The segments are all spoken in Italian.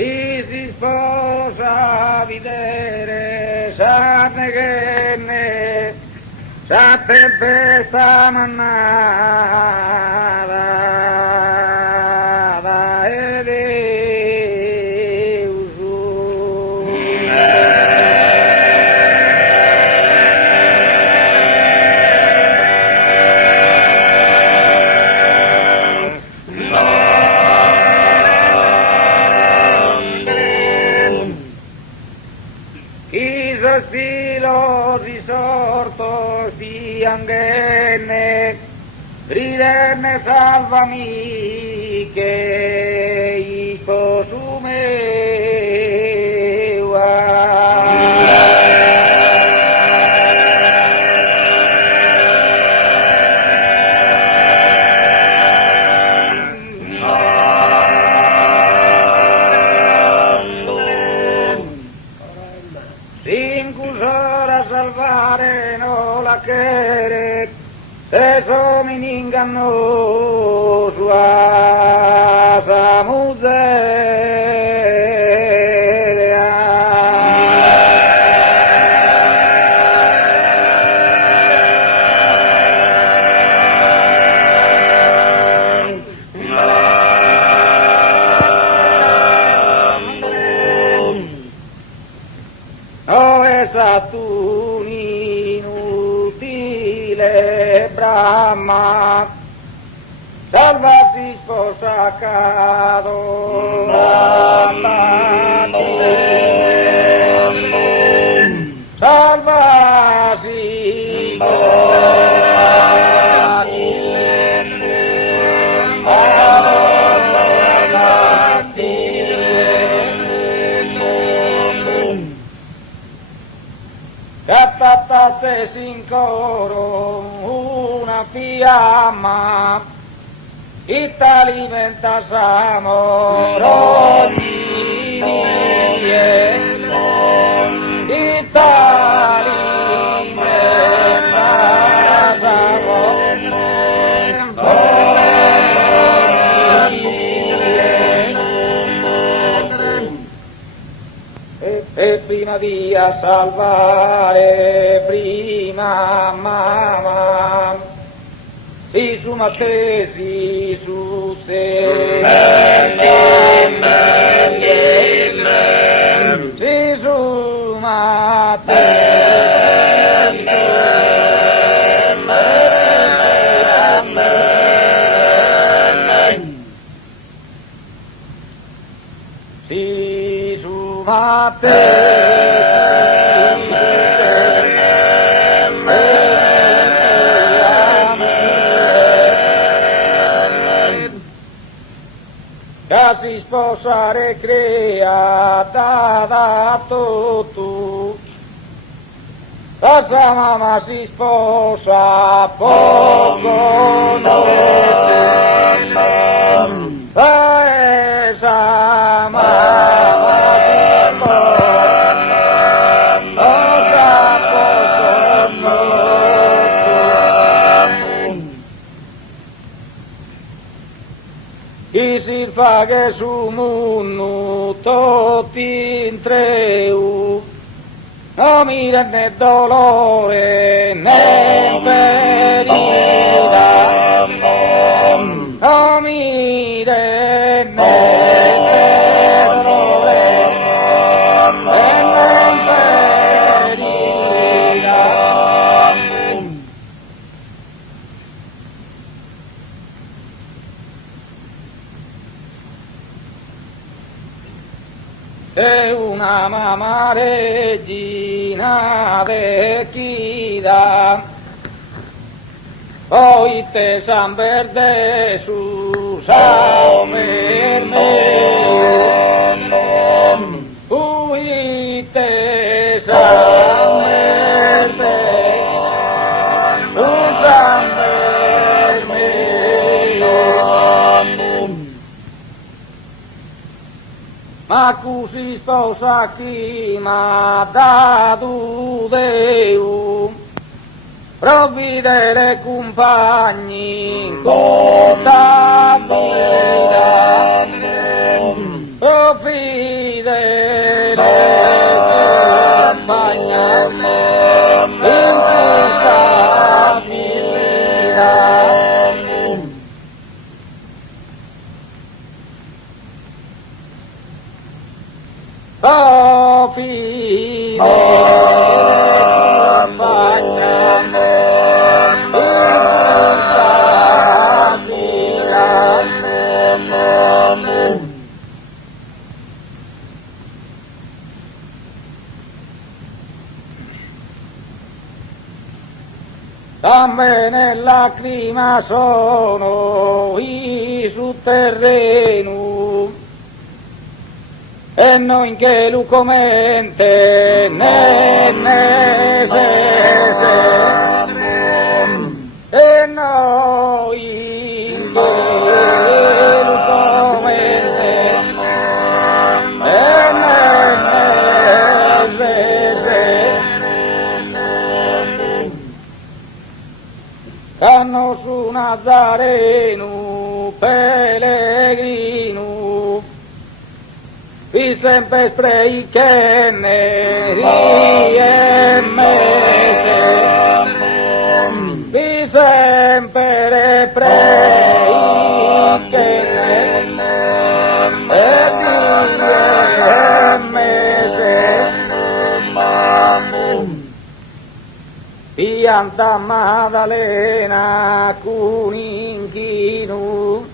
si sposa videre, sa che ne, sa tempesta mannata, e Deus. Chi sospiro risorto si angenne, ridenne salvami che i Incusora salvare no la quere, se sono in inganno sua no esatto un inutile Brahma, salvasi sposa cado, salvasi sposa cattate sin coro una fiamma, alimenta s'amor ogni alimenta s'amor e prima di salvare prima mamma si su mattesi su se si su mattesi si su mattesi si sposare creata da tu, la sua mamma si sposa poco la esa mamma si chi si fa che su munnu tutti in treu, non mira né dolore né ferita, non mira né dolore né ferita. È una mamma regina vecchia, poi te san verde su san verde, poi te san verde su san verde. Ma così sposa chi m'ha dato Deu, provvidere compagni in tutta vita, oh fidele compagna in questa vita. Oh fidele compagna in questa vita. A me nella clima sono i sul terreno e non che lu commente ne se e noi che lu commente e ne se canno su Nazareno pellegrino, vi sempre sprei che ne riemmete, vi sempre prei che ne Pianta Maddalena con inchino,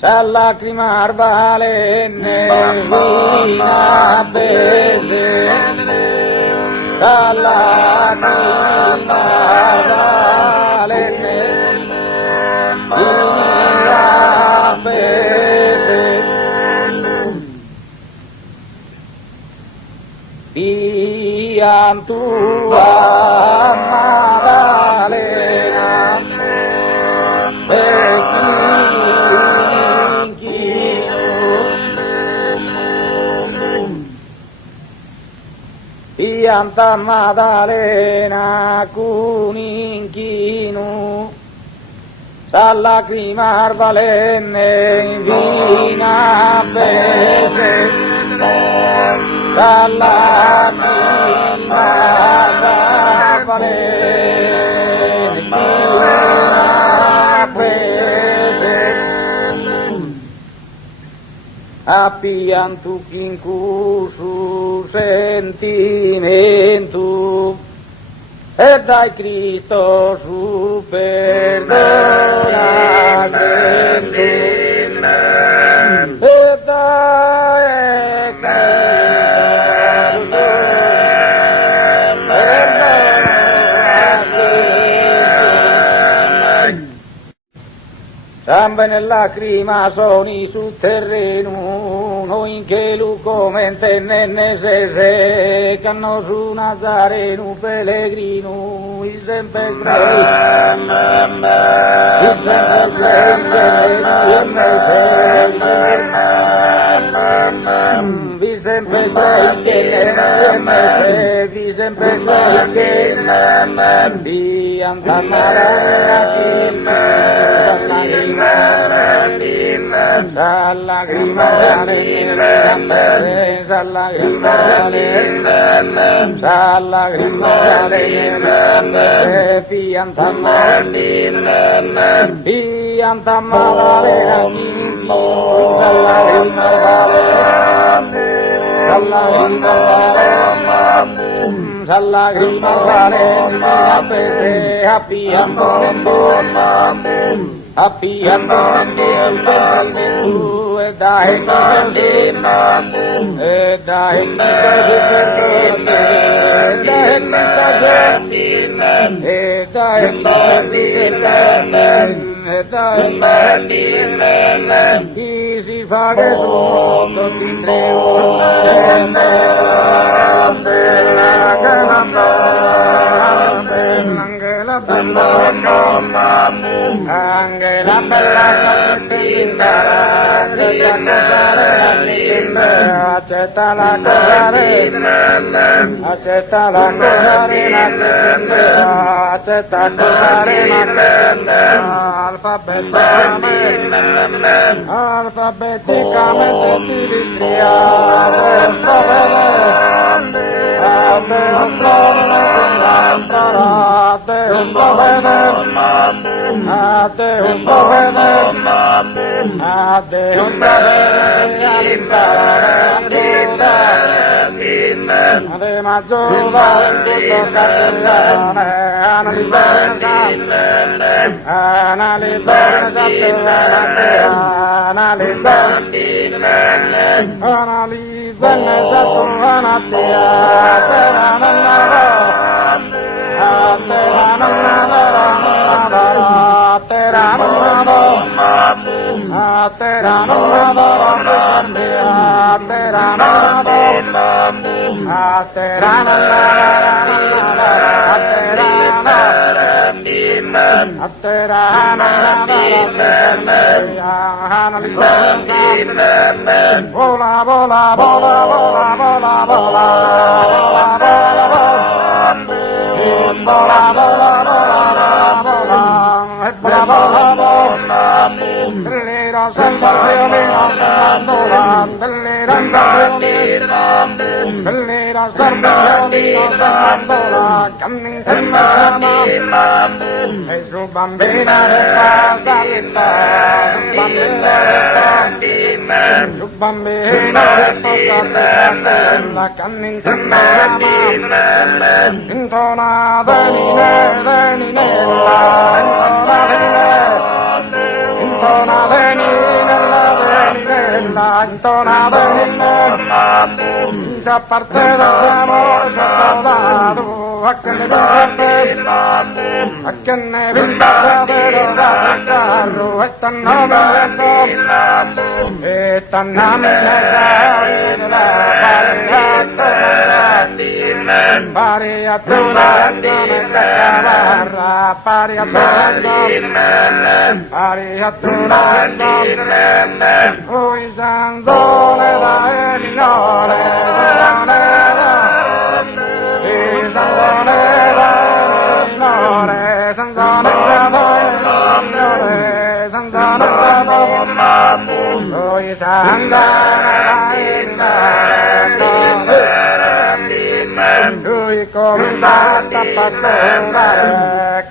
sa lacrimar valenne vina belle, sa lacrimar valenne vina belle. Piantu Maddalena Pianta Maddalena con inchino, sa lacrimar valenne vina belle, sa lacrimar valenne vina belle. Appiantu chinku su sentimento e dai Cristo su perdona e dai Samba nella lacrima soni sul terreno, noi in che lu comente ne se canno su Nazareno pellegrino, il sempre vi sempre vi sempre vi andare Salla grimale, salla grimale, salla grimale, pianta male, salla grimale, salla grimale, Appiando e dai chi si fa che sotto ti anche la bella accetta la corarena, accetta la corarena, accetta la corarena, alfabeticamente ti parte d'amore salvato a che ne vinta del carro e t'anname pari a tu la cavarra pari a tu la lui sanzone la minore lui cominciato a passare la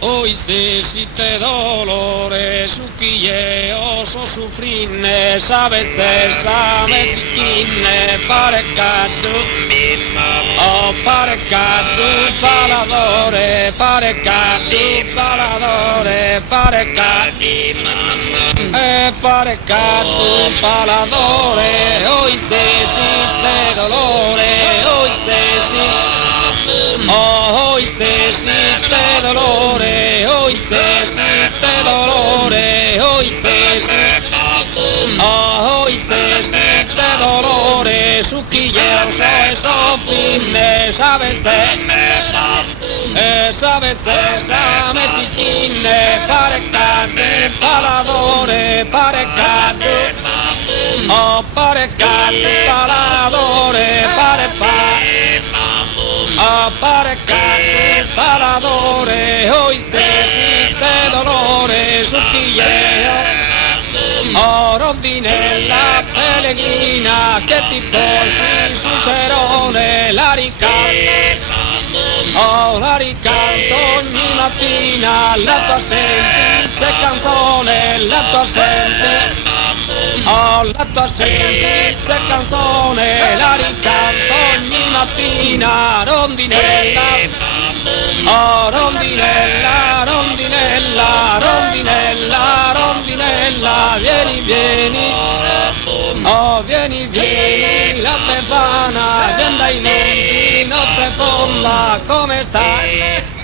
hoy se siente dolore su quille oso sufrinne sabe si tinne pare cadu faladore pare cadu faladore hoy se siente dolore hoy se siente dolore, hoy se siente dolore, hoy se siente dolore, su quilleo eso finne, sabes same si tinne, pare cade, paladore, pare cade, paladore, paladore, hoy se siente dolore su quilleo, rondinella pellegrina che ti posi sul cerone, la ricanto ogni mattina, la tua semplice canzone, la tua semplice canzone, la ricanto ogni mattina, rondinella, vieni, la Befana, agenda i monti, notte folla, come stai?